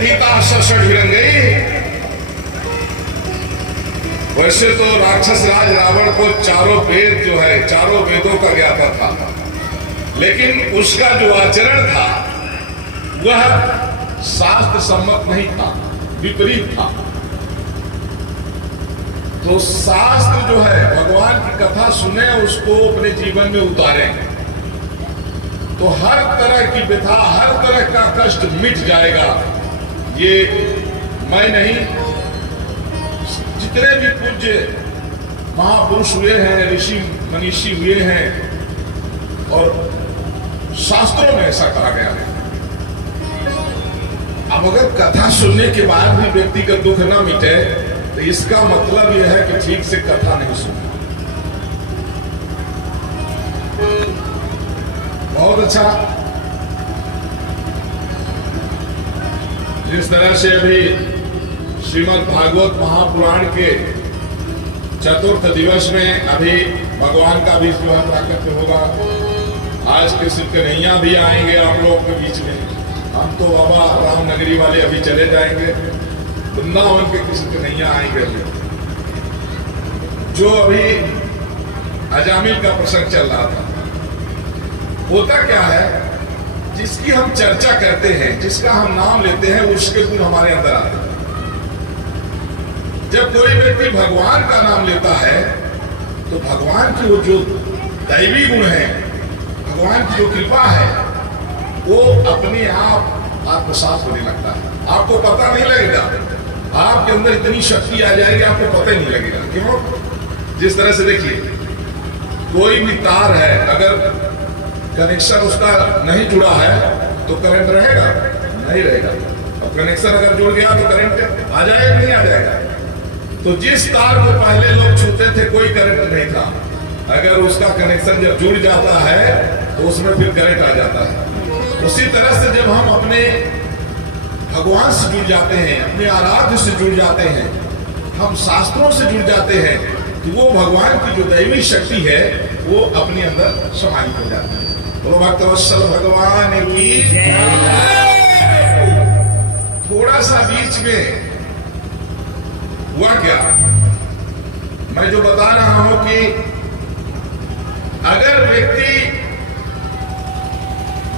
व्यधीता षड्विरंगई। वैसे तो राक्षस राज रावण को चारों वेद जो है, चारों वेदों का ज्ञाता था, लेकिन उसका जो आचरण था वह शास्त्र सम्मत नहीं था, विपरीत था। तो शास्त्र जो है, भगवान की कथा सुने, उसको अपने जीवन में उतारें, तो हर तरह की व्यथा, हर तरह का कष्ट मिट जाएगा। ये मैं नहीं, जितने भी पूज्य महापुरुष हुए हैं, ऋषि मनीषी हुए हैं, और शास्त्रों में ऐसा कहा गया है। अब अगर कथा सुनने के बाद भी व्यक्ति का दुख ना मिटे, तो इसका मतलब यह है कि ठीक से कथा नहीं सुनी। बहुत अच्छा। जिस तरह से अभी श्रीमद् भागवत महापुराण के चतुर्थ दिवस में अभी भगवान का भी जो है प्राकट्य होगा। आज के सिर्फ कन्हैया भी आएंगे आप लोगों के बीच में। हम तो बाबा रामनगरी वाले अभी चले जाएंगे, वृंदावन के किसी कन्हैया आएंगे। जो अभी अजामिल का प्रसंग चल रहा था, होता क्या है, जिसकी हम चर्चा करते हैं, जिसका हम नाम लेते हैं, उसके गुण हमारे अंदर आते हैं। जब कोई व्यक्ति भगवान का नाम लेता है तो भगवान की वो जो दैवी गुण है, भगवान की जो कृपा है, वो अपने आप आत्मसात होने लगता है। आपको पता नहीं लगेगा, आपके अंदर इतनी शक्ति आ जाएगी, आपको पता ही नहीं लगेगा। क्यों? जिस तरह से देखिए, कोई भी तार है, अगर कनेक्शन उसका नहीं जुड़ा है तो करंट रहेगा? नहीं रहेगा। और कनेक्शन अगर जुड़ गया तो करंट आ जाएगा, नहीं आ जाएगा? तो जिस तार को पहले लोग छूते थे, कोई करंट नहीं था, अगर उसका कनेक्शन जब जुड़ जाता है तो उसमें फिर करंट आ जाता है। उसी तरह से जब हम अपने भगवान से जुड़ जाते हैं, अपने आराध्य से जुड़ जाते हैं, हम शास्त्रों से जुड़ जाते हैं, तो वो भगवान की जो दैवी शक्ति है वो अपने अंदर समाहित हो जाती है। बोलो भक्तवत्सल भगवान की। थोड़ा सा बीच में हुआ क्या, मैं जो बता रहा हूं कि अगर व्यक्ति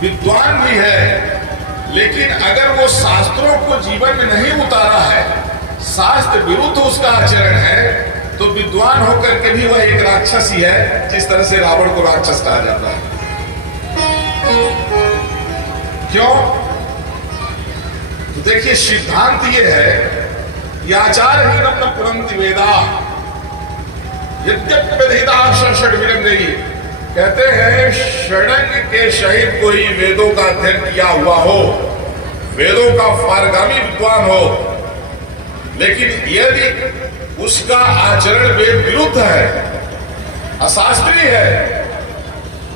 विद्वान भी है, लेकिन अगर वो शास्त्रों को जीवन में नहीं उतारा है, शास्त्र विरुद्ध उसका आचरण है, तो विद्वान होकर के भी वह एक राक्षस ही है। जिस तरह से रावण को राक्षस कहा जाता है। क्यों? तो देखिए, सिद्धांत ये है, याचार ही न पुरंति वेदा यद्यप्यधिता षड्विरंगई। कहते हैं षडंग के सहित कोई वेदों का अध्ययन किया हुआ हो, वेदों का पारगामी विद्वान हो, लेकिन यदि उसका आचरण वेद विरुद्ध है, अशास्त्रीय है,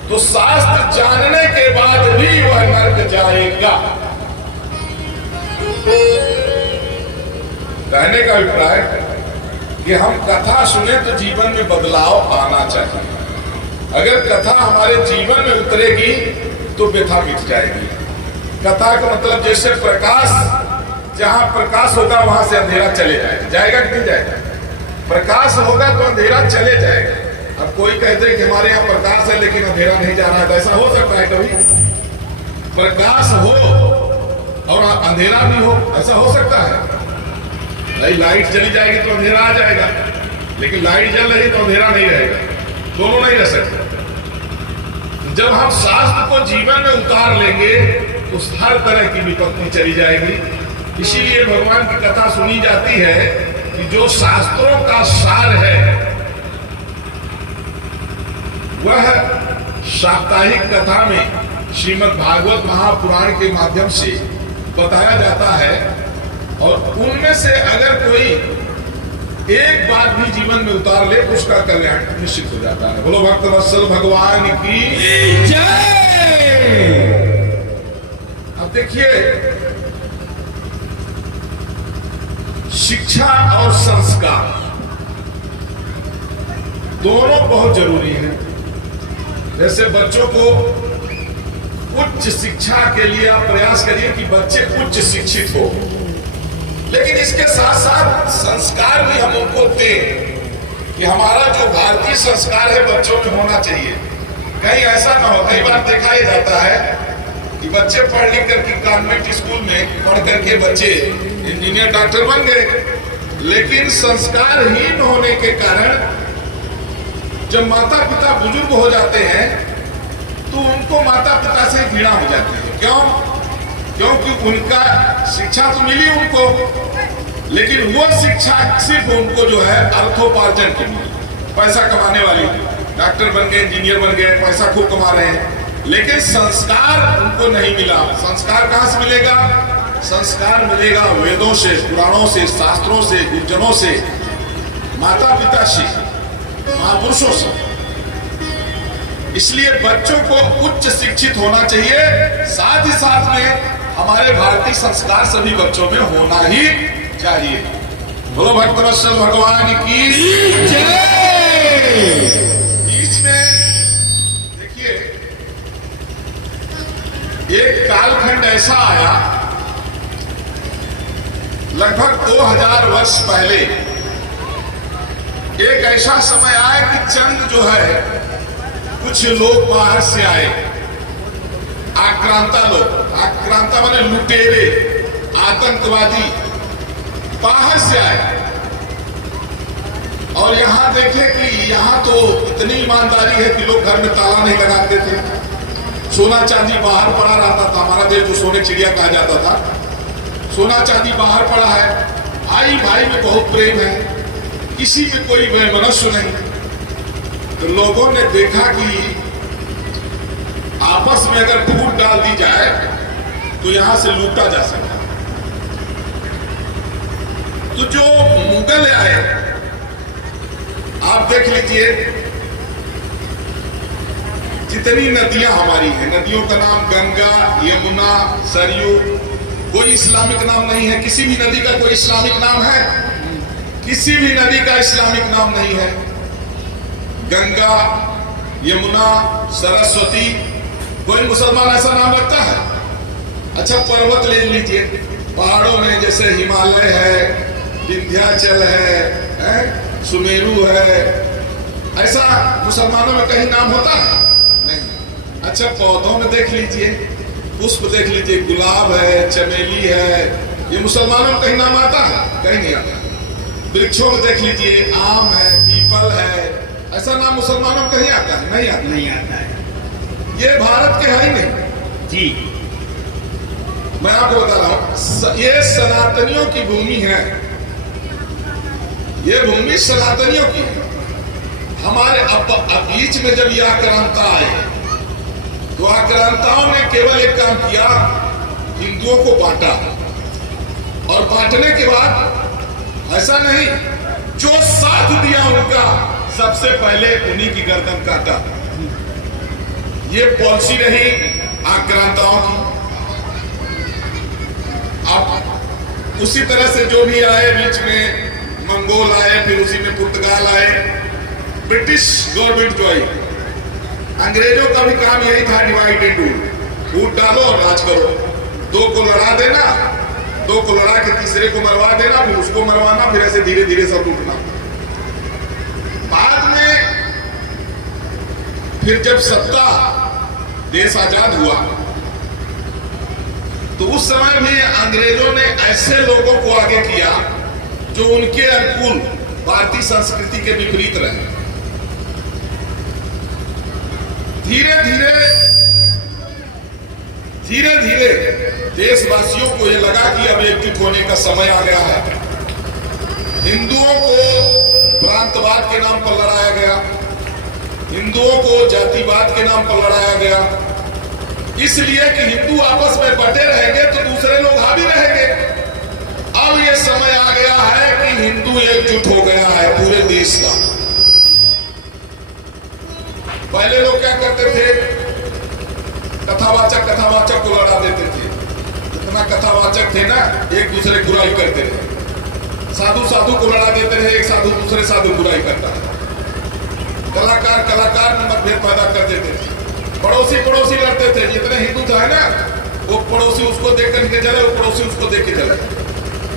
तो शास्त्र जानने के बाद भी वह नरक जाएगा। कहने का अभिप्राय कि हम कथा सुने तो जीवन में बदलाव आना चाहिए। अगर कथा हमारे जीवन में उतरेगी तो व्यथा मिट जाएगी। कथा का मतलब जैसे प्रकाश, जहां प्रकाश होगा वहां से अंधेरा चले जाएगा। जाएगा कि नहीं जाएगा? प्रकाश होगा तो अंधेरा चले जाएगा। अब कोई कहते हैं कि हमारे यहाँ प्रकाश है लेकिन अंधेरा नहीं जा रहा है, तो ऐसा हो सकता है कभी? प्रकाश हो और अंधेरा भी हो, ऐसा हो सकता है? नहीं, लाइट चली जाएगी तो अंधेरा आ जाएगा, लेकिन लाइट जल रही तो अंधेरा नहीं रहेगा, दोनों नहीं रह सकते। जब हम शास्त्र को जीवन में उतार लेंगे तो हर तरह की विपत्ति चली जाएगी। इसीलिए भगवान की कथा सुनी जाती है कि जो शास्त्रों का सार है वह साप्ताहिक कथा में श्रीमद् भागवत महापुराण के माध्यम से बताया जाता है, और उनमें से अगर कोई एक बात भी जीवन में उतार ले उसका कल्याण निश्चित हो जाता है। बोलो भक्तवत्सल भगवान की जय। अब देखिए, शिक्षा और संस्कार दोनों बहुत जरूरी है। जैसे बच्चों को उच्च शिक्षा के लिए आप प्रयास करिए कि बच्चे उच्च शिक्षित हो, लेकिन इसके साथ साथ संस्कार भी हम उनको दें कि हमारा जो भारतीय संस्कार है बच्चों में होना चाहिए। कहीं ऐसा ना हो, कई बार देखा ही जाता है कि बच्चे पढ़ लिख करके कॉन्वेंट स्कूल में पढ़ करके बच्चे इंजीनियर डॉक्टर बन गए, लेकिन संस्कारहीन होने के कारण जब माता पिता बुजुर्ग हो जाते हैं तो उनको माता पिता से घृणा हो जाती है। क्यों? क्योंकि उनका शिक्षा तो मिली उनको, लेकिन वो शिक्षा सिर्फ उनको जो है अर्थोपार्जन की मिली, पैसा कमाने वाली, डॉक्टर बन गए, इंजीनियर बन गए, पैसा खूब कमा रहे हैं, लेकिन संस्कार उनको नहीं मिला। संस्कार कहां से मिलेगा? संस्कार मिलेगा वेदों से, पुराणों से, शास्त्रों से, गुरुजनों से, माता पिता से, महापुरुषों से। इसलिए बच्चों को उच्च शिक्षित होना चाहिए, साथ ही साथ में हमारे भारतीय संस्कार सभी बच्चों में होना ही चाहिए। बोलो भक्तवत्सल भगवान की जय। बीच में देखिए एक कालखंड ऐसा आया, लगभग 2000 वर्ष पहले एक ऐसा समय आया कि चंद जो है कुछ लोग बाहर से आए, आक्रांता लोग, आक्रांता माने लुटेरे, आतंकवादी बाहर से आए और यहां देखे कि यहां तो इतनी ईमानदारी है कि लोग घर में ताला नहीं लगाते थे, सोना चांदी बाहर पड़ा रहता था। हमारा देश जो सोने चिड़िया कहा जाता था, सोना चांदी बाहर पड़ा है, भाई भाई में बहुत प्रेम है, किसी में कोई वैमनस्य नहीं। तो लोगों ने देखा कि आपस में अगर फूट डाल दी जाए तो यहां से लूटा जा सकता। तो जो मुगल आए, आप देख लीजिए जितनी नदियां हमारी हैं, नदियों का नाम गंगा, यमुना, सरयू, कोई इस्लामिक नाम नहीं है। किसी भी नदी का कोई इस्लामिक नाम है? किसी भी नदी का इस्लामिक नाम नहीं है। गंगा, यमुना, सरस्वती, कोई मुसलमान ऐसा नाम रखता है? अच्छा पर्वत ले लीजिए, पहाड़ों में जैसे हिमालय है, विंध्याचल है, सुमेरु है, ऐसा मुसलमानों में कहीं नाम होता है? नहीं। अच्छा पौधों में देख लीजिए, पुष्प देख लीजिए, गुलाब है, चमेली है, ये मुसलमानों में कहीं नाम आता है? कहीं नहीं आता। वृक्षों में देख लीजिए, आम है, पीपल है, ऐसा नाम मुसलमानों में कहीं आता है? नहीं आता। नहीं आता है। ये भारत के है ही नहीं जी। मैं आपको बता रहा हूं, ये सनातनियों की भूमि है, ये भूमि सनातनियों की है। हमारे अब बीच में जब ये आक्रांता आए तो आक्रांताओं ने केवल एक काम किया, हिंदुओं को बांटा, और बांटने के बाद ऐसा नहीं, जो साथ दिया उनका सबसे पहले उन्हीं की गर्दन काटा। ये पॉलिसी रही आक्रांताओं की। अब उसी तरह से जो भी आए, बीच में मंगोल आए, फिर उसी में पुर्तगाल आए, ब्रिटिश गवर्नमेंट जो आई, अंग्रेजों का भी काम यही था, डिवाइड एंड रूल, फूट डालो और राज करो। दो को लड़ा देना, दो को लड़ा के तीसरे को मरवा देना, फिर उसको मरवाना, फिर ऐसे धीरे धीरे सब लूटना। बाद में फिर जब सत्ता, देश आजाद हुआ, तो उस समय भी अंग्रेजों ने ऐसे लोगों को आगे किया जो उनके अनुकूल भारतीय संस्कृति के विपरीत रहे। धीरे धीरे देशवासियों को यह लगा कि अब एकजुट होने का समय आ गया है। हिंदुओं को प्रांतवाद के नाम पर लड़ाया गया, हिंदुओं को जातिवाद के नाम पर लड़ाया गया, इसलिए कि हिंदू आपस में बटे रहेंगे तो दूसरे लोग हावी रहेंगे। अब यह समय आ गया है कि हिंदू एकजुट हो गया है पूरे देश का। पहले लोग क्या करते थे, कथावाचक को लड़ा देते थे। इतना कथावाचक थे ना, एक दूसरे की बुराई करते थे। साधु को लड़ा देते थे, एक साधु दूसरे साधु बुराई करता है। कलाकार में मतभेद पैदा कर देते थे। पड़ोसी पड़ोसी लड़ते थे, जितने हिंदू थे ना वो पड़ोसी उसको देख करके चले, वो पड़ोसी उसको देख के चले।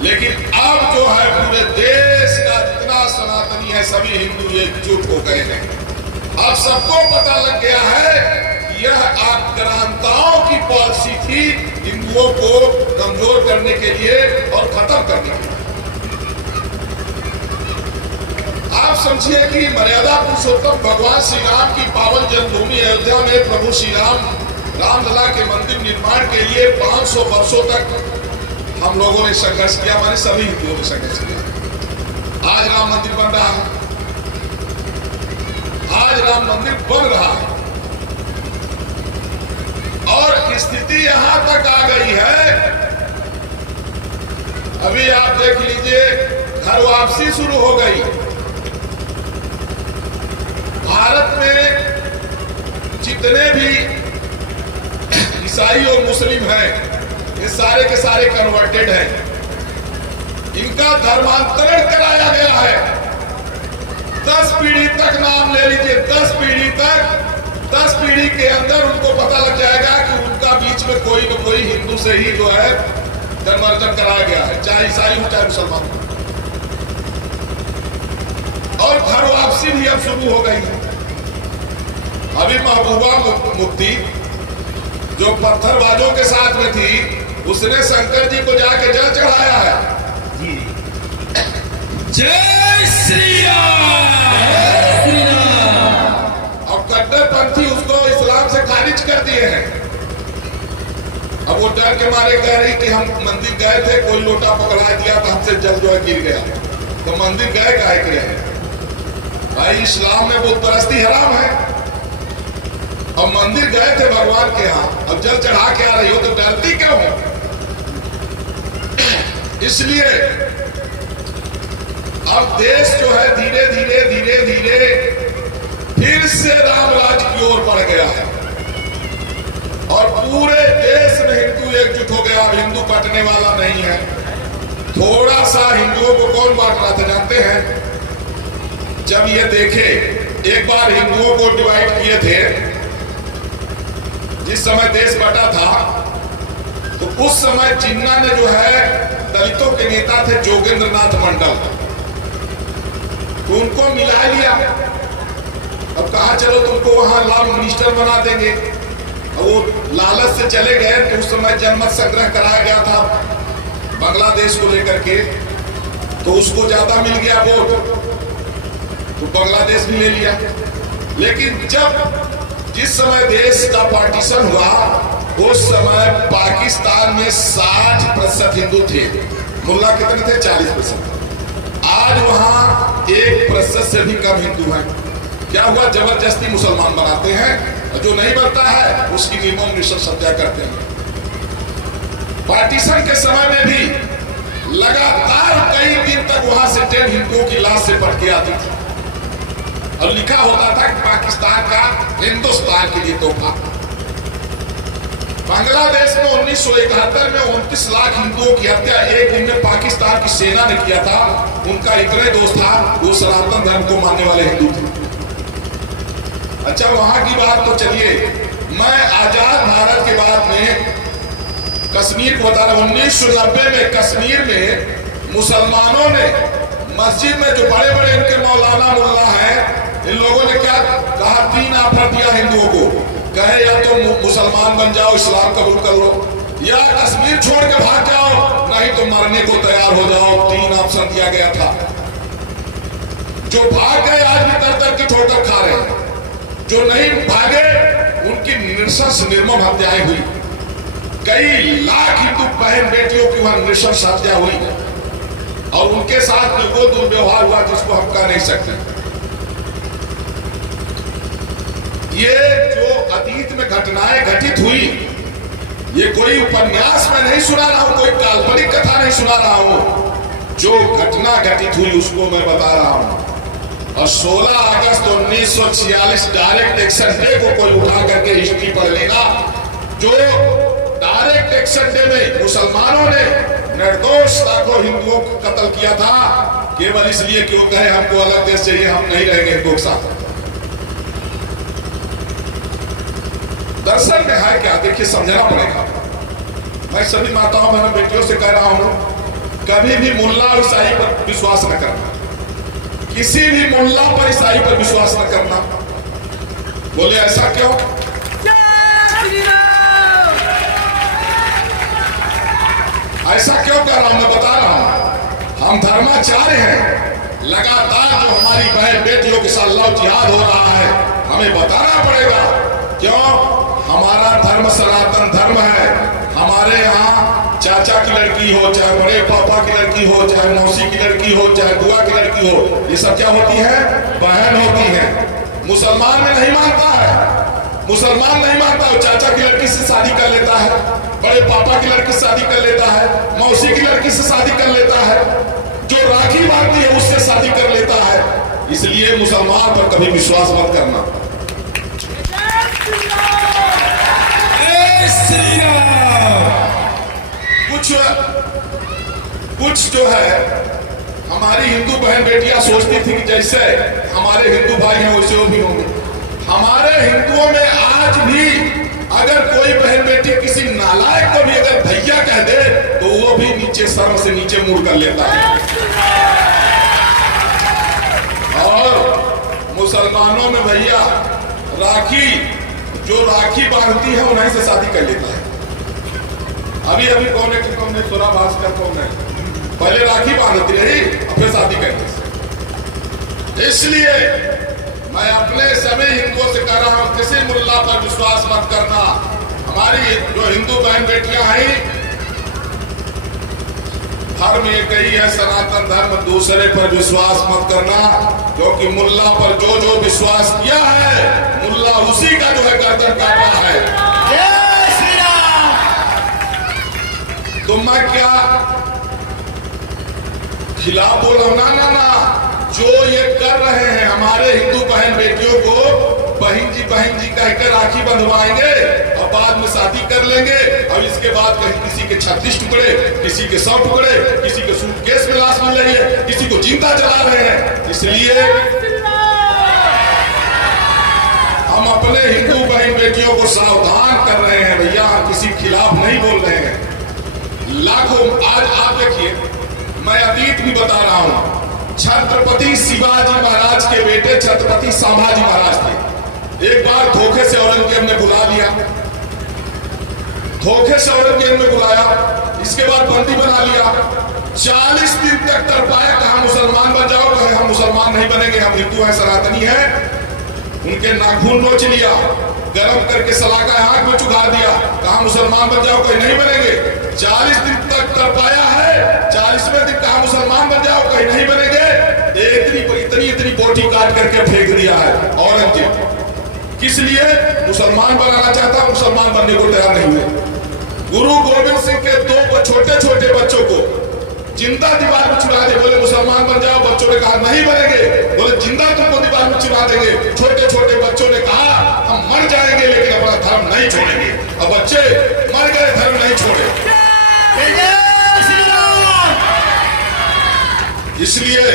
लेकिन अब जो है पूरे देश का जितना सनातनी है सभी हिंदू एकजुट हो गए हैं। अब सबको पता लग गया है कि यह आक्रांताओं की पॉलिसी थी हिंदुओं को कमजोर करने के लिए और खत्म करने के लिए। आप समझिए कि मर्यादा पुरुषोत्तम भगवान श्री राम की पावन जन्मभूमि अयोध्या में प्रभु श्री राम रामलला के मंदिर निर्माण के लिए 500 वर्षों तक हम लोगों ने संघर्ष किया, माने सभी हिंदुओं ने संघर्ष किया। आज राम मंदिर बन रहा है, आज राम मंदिर बन रहा है और स्थिति यहां तक आ गई है। अभी आप देख लीजिए घर वापसी शुरू हो गई। भारत में जितने भी ईसाई और मुस्लिम हैं ये सारे के सारे कन्वर्टेड हैं। इनका धर्मांतरण कराया गया है। 10 पीढ़ी तक नाम ले लीजिए, 10 पीढ़ी तक, 10 पीढ़ी के अंदर उनको पता लग जाएगा कि उनका बीच में कोई न कोई हिंदू से ही जो है धर्मांतरण कराया गया है, चाहे ईसाई हो चाहे मुसलमान हो। और घर वापसी भी अब शुरू हो गई है। अभी महबूबा मुफ्ती जो पत्थरबाजों के साथ में थी उसने शंकर जी को जाके जल चढ़ाया है। जय श्री राम, जय श्री राम। और कट्टरपंथी उसको इस्लाम से खारिज कर दिए हैं। अब वो डर के मारे कह रही कि हम मंदिर गए थे, कोई लोटा पकड़ा दिया तो हमसे जल जो है गिर गया, तो मंदिर गए काहे के हैं? भाई इस्लाम में बुत परस्ती हराम है। अब मंदिर गए थे भगवान के यहाँ, अब जल चढ़ा के आ रही हो तो डरती क्यों हो? इसलिए अब देश जो है धीरे धीरे धीरे धीरे फिर से राम राज की ओर बढ़ गया है और पूरे देश में हिंदू एकजुट हो गया। अब हिंदू बंटने वाला नहीं है। थोड़ा सा हिंदुओं को कौन बांट रहा था जानते हैं? जब ये देखे एक बार हिंदुओं को डिवाइड किए थे, जिस समय देश बटा था तो उस समय जिन्ना ने जो है दलितों के नेता थे जोगेंद्र नाथ मंडल, तो उनको मिला लिया। अब कहा चलो तुमको वहां लॉ मिनिस्टर बना देंगे। और वो लालच से चले गए। तो उस समय जनमत संग्रह कराया गया था बांग्लादेश को लेकर के, तो उसको ज्यादा मिल गया वोट, तो बांग्लादेश भी ले लिया। लेकिन जब जिस समय देश का पार्टीशन हुआ उस समय पाकिस्तान में 60% हिंदू थे। मुल्ला कितने थे? 40%। आज वहां 1% से भी कम हिंदू हैं। क्या हुआ? जबरदस्ती मुसलमान बनाते हैं और जो नहीं बनता है उसकी निर्मम नृशंस हत्या करते हैं। पार्टीशन के समय में भी लगातार कई दिन तक वहां से 10 हिंदुओं की लाश से पट के आती थी और लिखा होता था कि पाकिस्तान का हिंदुस्तान के लिए तोहफा। बांग्लादेश में 1971 में 29 लाख हिंदुओं की हत्या एक दिन में पाकिस्तान की सेना ने किया था। उनका इतने दोस्त था, वो सनातन धर्म को मानने वाले हिंदू थे। अच्छा वहां की बात तो चलिए, मैं आजाद भारत के बाद में कश्मीर को बता रहा हूं। 1990 में कश्मीर में मुसलमानों ने मस्जिद में जो बड़े बड़े इनके मौलाना मुल्ला हैं, इन लोगों ने क्या कहा? 3 ऑफर दिया हिंदुओं को, कहे या तो मुसलमान बन जाओ, इस्लाम कबूल कर लो, या कश्मीर छोड़ के भाग जाओ, नहीं तो मरने को तैयार हो जाओ। 3 ऑप्शन दिया गया था। जो भाग गए आज भी दर दर की ठोकर खा रहे हैं, जो नहीं भागे उनकी नृशंस निर्मम हत्याएं हुई। कई लाख हिंदू बहन बेटियों की वहां नृशंस हत्या हुई और उनके साथ में वो दुर्व्यवहार हुआ जिसको हम कह नहीं सकते। ये जो अतीत में घटनाएं घटित हुई, ये कोई उपन्यास में नहीं सुना रहा हूं, कोई काल्पनिक कथा नहीं सुना रहा हूं। जो घटना घटित हुई उसको मैं बता रहा हूं। और 16 अगस्त 1946 डायरेक्ट एक्शन डे को कोई उठा करके हिस्ट्री पढ़ लेगा। जो डायरेक्ट एक्शन डे में मुसलमानों ने निर्दोष लाखों हिंदुओं को कत्ल किया था, केवल इसलिए कि वो कहे हमको अलग देश चाहिए, हम नहीं रहेंगे हिंदुओं के साथ। दरअसल में है क्या, देखिए समझना पड़ेगा। मैं सभी माताओं बहनों बेटियों से कह रहा हूं, कभी भी मुल्ला और ईसाई पर विश्वास न करना, किसी भी मुल्ला पर ईसाई पर विश्वास न करना। बोले ऐसा क्यों? ऐसा क्यों कह रहा हूं, मैं बता रहा हूं। हम धर्माचार्य हैं, लगातार जो हमारी बहन बेटियों के साथ लव जिहाद हो रहा है, हमें बताना पड़ेगा। क्यों? हमारा धर्म सनातन धर्म है। हमारे यहाँ चाचा की लड़की हो, चाहे बड़े पापा की लड़की हो, चाहे मौसी की लड़की हो, चाहे बुआ की लड़की हो, ये सब क्या होती है? बहन होती है। मुसलमान में नहीं मानता है, मुसलमान नहीं मानता है। चाचा की लड़की से शादी कर लेता है, बड़े पापा की लड़की से शादी कर लेता है, मौसी की लड़की से शादी कर लेता है, जो राखी बांधती है उससे शादी कर लेता है। इसलिए मुसलमान पर कभी विश्वास मत करना। कुछ जो है हमारी हिंदू बहन बेटियां सोचती थी कि जैसे हमारे हिंदू भाई हैं वैसे वो भी होंगे। हमारे हिंदुओं में आज भी अगर कोई बहन बेटी किसी नालायक को भी अगर भैया कह दे तो वो भी नीचे शर्म से नीचे मुड़ कर लेता है। और मुसलमानों में भैया राखी, जो राखी बांधती है उन्हीं से शादी कर लेता है। अभी कौन है कि कौन है, सुरा भास्कर कौन है, पहले राखी बांधती रही फिर शादी करती। इसलिए मैं अपने सभी हिंदुओं से कह रहा हूं, किसी मुल्ला पर विश्वास मत करना। हमारी जो हिंदू बहन बेटियां हैं, धर्म एक ही है सनातन धर्म, दूसरे पर विश्वास मत करना। क्योंकि मुल्ला पर जो जो विश्वास किया है, मुल्ला उसी का जो है गर्दन काटा है। तो मैं क्या खिलाफ बोल रहा हूं? ना, जो ये कर रहे हैं हमारे हिंदू बहन बेटियों को बहन जी कहकर राखी बंधवाएंगे और बाद में शादी कर लेंगे, और इसके बाद कहीं किसी के 36 टुकड़े, किसी के 100 टुकड़े, किसी के सूटकेस में लाश मिल रही है, किसी को जिंदा जला रहे हैं। इसलिए हम अपने हिंदू बहन बेटियों को सावधान कर रहे हैं भैया, हम किसी के खिलाफ नहीं बोल रहे हैं। लाखों, आज आप देखिए, मैं अतीत भी बता रहा हूं। छत्रपति शिवाजी महाराज के बेटे छत्रपति संभाजी महाराज थे। एक बार धोखे से औरंगजेब ने बुला लिया, धोखे से औरंगजेब ने बुलाया, इसके बाद बंदी बना लिया। 40 दिन तक तड़पाया, कहा मुसलमान बन जाओ, कहे हम मुसलमान नहीं बनेंगे, हम हिंदू हैं, सनातनी हैं। उनके नाखून नोच लिया, गरम करके सलाका आंख में चुका दिया, कहा मुसलमान बन जाओ, कहे नहीं बनेंगे। 40 दिन तक तड़पाया है, 40वें दिन कहा मुसलमान बन जाओ, कहे नहीं बनेंगे। इतनी बोटी काट करके फेंक दिया है औरंगजेब। किस लिए? मुसलमान बनाना चाहता, मुसलमान बनने को तैयार नहीं हुए। गुरु गोविंद सिंह के 2 छोटे छोटे बच्चों को जिंदा दीवार में चुरा दे, बोले मुसलमान बन जाओ, बच्चों ने कहा नहीं बनेंगे, बोले जिंदा तुमको दीवार में चुरा देंगे। छोटे छोटे बच्चों ने कहा हम मर जाएंगे लेकिन अपना धर्म नहीं छोड़ेंगे, और बच्चे मर गए, धर्म नहीं छोड़े। इसलिए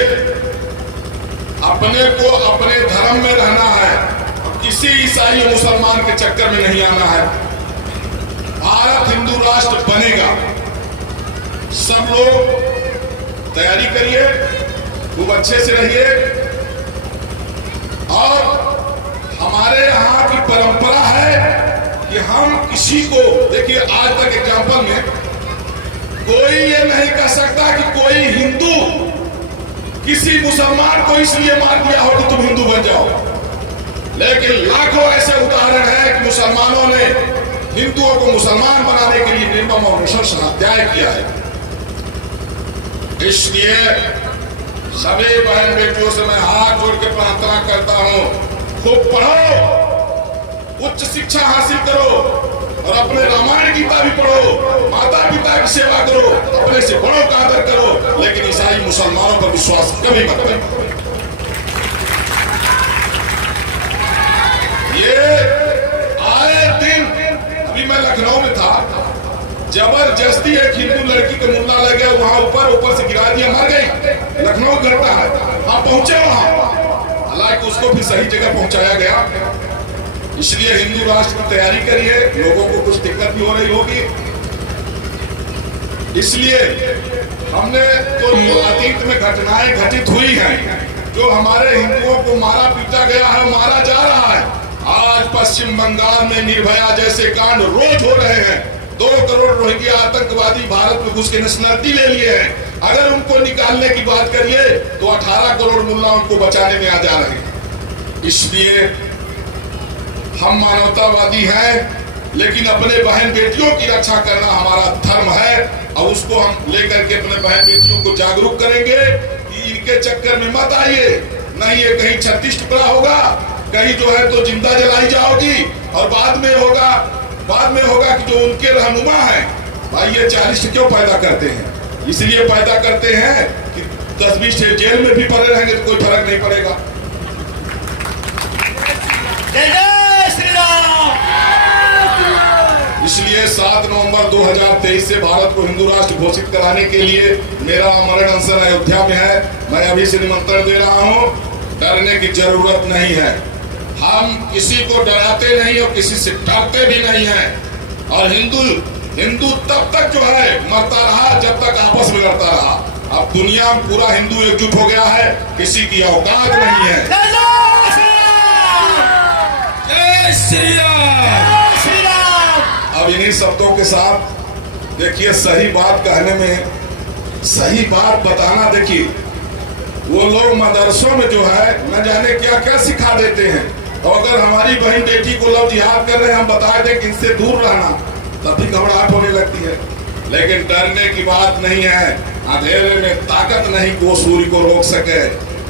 अपने को अपने धर्म में रहना है, किसी ईसाई और मुसलमान के चक्कर में नहीं आना है। भारत हिंदू राष्ट्र बनेगा, सब लोग तैयारी करिए, खूब अच्छे से रहिए। और हमारे यहाँ की परंपरा है कि हम किसी को, देखिए आज तक एग्जाम्पल में कोई ये नहीं कह सकता कि कोई हिंदू किसी मुसलमान को इसलिए मार दिया हो कि तुम हिंदू बन जाओ। लेकिन लाखों ऐसे उदाहरण हैं कि मुसलमानों ने हिंदुओं को मुसलमान बनाने के लिए निर्मम और नृशंस हत्याएं किया है। इसलिए सभी बहन बेटियों से मैं हाथ जोड़ के प्रार्थना करता हूं, खूब पढ़ो, उच्च शिक्षा हासिल करो, और अपने रामायण गीता भी पढ़ो, माता पिता की सेवा करो, अपने से बड़ों का आदर करो, लेकिन ईसाई मुसलमानों पर विश्वास कभी मत करो। ये आए दिन, अभी मैं लखनऊ में था, जबरदस्ती एक हिंदू लड़की को मुन्ना लग गया, वहां ऊपर से गिरा दिया, मर गई। लखनऊ घटना है, आप पहुंचे वहां, हालांकि उसको भी सही जगह पहुंचाया गया। इसलिए हिंदू राष्ट्र की तैयारी करिए। लोगों को कुछ दिक्कत भी हो रही होगी, इसलिए हमने तो जो अतीत में घटनाएं घटित हुई हैं, जो हमारे हिंदुओं को मारा पीटा गया है, मारा जा रहा है। आज पश्चिम बंगाल में निर्भया जैसे कांड रोज हो रहे हैं। 2 करोड़ रोहिंग्या आतंकवादी भारत में घुस के नेशनलिटी ले लिए हैं। अगर उनको निकालने की बात करिए तो 18 करोड़ मुल्ला उनको बचाने में आ जा रहे हैं। इसलिए हम मानवतावादी हैं, लेकिन अपने बहन बेटियों की रक्षा करना हमारा धर्म है, और उसको हम लेकर के अपने बहन बेटियों को जागरूक करेंगे कि इनके चक्कर में मत आइए। नहीं ये कहीं 36 टुकड़ा होगा, कहीं जो है तो जिंदा जलाई जाओगी, और बाद में होगा कि जो उनके रहनुमा है, भाई ये 40 क्यों पैदा करते हैं? इसलिए पैदा करते हैं कि 10-20 जेल में भी पड़े रहेंगे तो कोई फर्क नहीं पड़ेगा। इसलिए 7 नवंबर 2023 से भारत को हिंदू राष्ट्र घोषित कराने के लिए मेरा आमरण अनशन अयोध्या में है। मैं अभी से निमंत्रण दे रहा हूं, डरने की जरूरत नहीं है। हम किसी को डराते नहीं और किसी से डरते भी नहीं है। और हिंदू तब तक जो है मरता रहा जब तक आपस में लड़ता रहा। अब दुनिया में पूरा हिंदू एकजुट हो गया है, किसी की औकात नहीं है। जय श्री राम। अब इन्हीं शब्दों के साथ देखिए, सही बात कहने में, सही बात बताना, देखिए वो लोग मदरसों में जो है न जाने क्या क्या सिखा देते हैं। और अगर हमारी बहन बेटी को लव जिहाद कर रहे हैं, हम बता दें कि इनसे दूर रहना, तभी घबराहट होने लगती है। लेकिन डरने की बात नहीं है। अंधेरे में ताकत नहीं को सूर्य को रोक सके।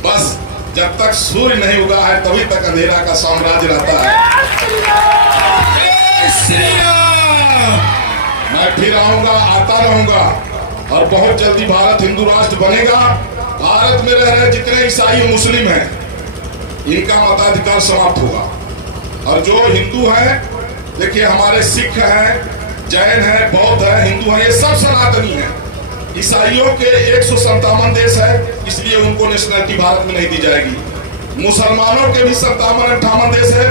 बस जब तक सूर्य नहीं उगा है तभी तक अंधेरा का साम्राज्य रहता है। मैं फिर आऊंगा, आता रहूंगा, और बहुत जल्दी भारत हिंदू राष्ट्र बनेगा। भारत में रह रहे जितने ईसाई और मुस्लिम हैं, इनका मताधिकार समाप्त होगा। और जो हिंदू हैं, देखिए हमारे सिख हैं, जैन हैं, बौद्ध हैं, हिंदू हैं, ये सब सनातनी हैं। ईसाइयों के 157 देश है, इसलिए उनको नेशनलिटी भारत में नहीं दी जाएगी। मुसलमानों के भी 57-58 देश है,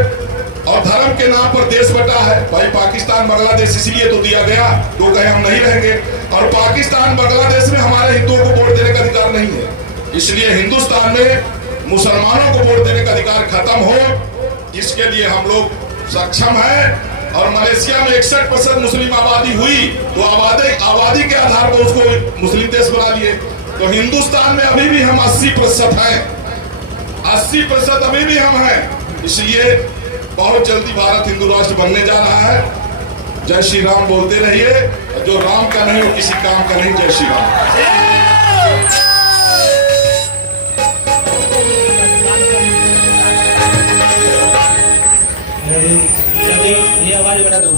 और धर्म के नाम पर देश बटा है। भाई पाकिस्तान बांग्लादेश इसलिए तो दिया गया तो कहे हम नहीं रहेंगे, और पाकिस्तान बांग्लादेश में हमारे हिंदुओं को वोट देने का अधिकार नहीं है। इसलिए हिंदुस्तान में मुसलमानों को वोट देने का अधिकार खत्म हो, इसके लिए हम लोग सक्षम हैं। और मलेशिया में 61% मुस्लिम आबादी हुई तो आबादी के आधार पर उसको मुस्लिम देश बना लिए। तो हिंदुस्तान में अभी भी हम 80% हैं, 80% अभी भी हम हैं। इसलिए बहुत जल्दी भारत हिंदू राष्ट्र बनने जा रहा है। जय श्री राम बोलते रहिए, जो राम का नहीं वो किसी काम का नहीं। जय श्री राम। ये आवाज बढ़ा दो।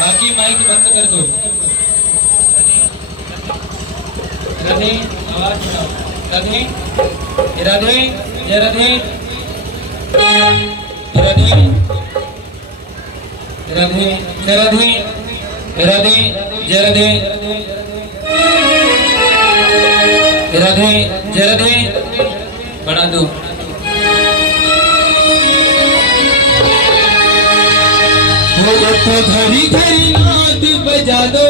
बाकी माइक बंद कर दो। राधे, आवाज बढ़ाओ। राधे, राधे, जय राधे, राधे, राधे, जय राधे, राधे, जय राधे, राधे, जय राधे, बढ़ा दो। तो घड़ी घड़ी नाद बजा दो।